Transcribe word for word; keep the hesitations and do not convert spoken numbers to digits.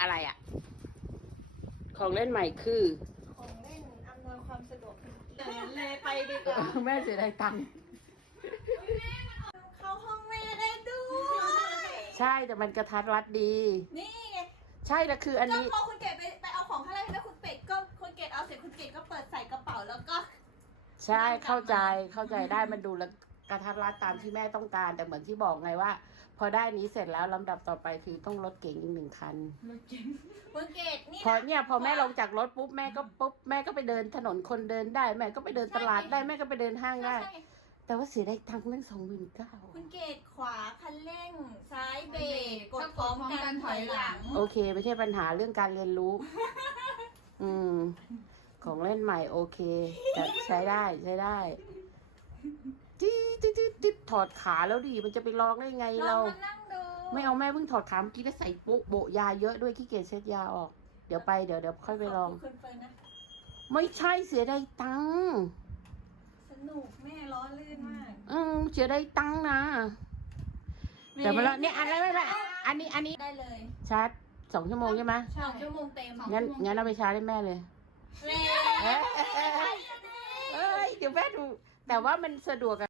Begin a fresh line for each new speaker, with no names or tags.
อะไรอ่ะของเล่นใหม่คือ
ของเล่นอำนวยความสะดวกเดินเลยไปดีกว่า
แม่เสียดายตังค์
เข้าห้องแม่ได้ด้วย
ใช่แต่มันกระทัดรัดดี
นี่ไง
ใช่แล้วคืออัน
ก็
นี้
พอคุณเกดไปไปเอาของข้างล่างแล้วคุณเป็ดก็คุณเกดเอาเสร็จคุณเกดก็เปิดใส่กระเป๋าแล้วก็
ใช่เข้าใจเข้าใจได้มันดูแล้วกระทัดรัดตามที่แม่ต้องการแต่เหมือนที่บอกไงว่า พอได้นี้เสร็จแล้วลำดับต่อไปคือต้องรถเก๋งอีกหนึ่งคัน
คุณเกดนี่
พอเนี่ยพอแม่ลงจากรถปุ๊บแม่ก็ปุ๊บแม่ก็ไปเดินถนนคนเดินได้แม่ก็ไปเดินตลาดได้แม่ก็ไปเดินห้างได้
ใช่
แต่ว่าเสียได้ตังค์ตั้งสองหมื่นเก้า
คุณเกดขวาคันเร่ง ซ้ายเบรกกดพร้อมกันถอยหลัง
โอเคไม่ใช่ปัญหาเรื่องการเรียนรู้ อืม ของเล่นใหม่โอเคแต่ใช้ได้ใช้ได้จี๊ดจี๊ดจี๊ดจี๊ดถอดขาแล้วดิมันจะไปลองได้ไง
ล
เรา
องมานั่งดู
ไม่เอาแม่เพิ่งถอดขาเมื่อกี้แล้วใส่ปุ๊โบะยาเยอะด้วยขี้เกียจเช็ดยาออกเดี๋ยวไปเดี๋ยวเดี๋ยวค่อยไปลอง
ขบคุณเฟิร์นนะ
ไม่ใช่เสียได้ตังค์
สนุกแม่ล้อลื่นมาก
อืมเสียได้ตังค์นะแต่มาแล้วเนี่ยอะไรไม่ไม่อันนี้อันนี้
ได้เลย
ชาร์จสองชั่วโมงใช่ไหม
สองชั่วโมงเต็ม
งั้นงั้นเอาไปชาร์จให้แม่เลย
เร็
เอ้ยเอ้ยเอ้ยเอ้ยเดี๋ยวแม่ดูแต่ว่ามันสะดวก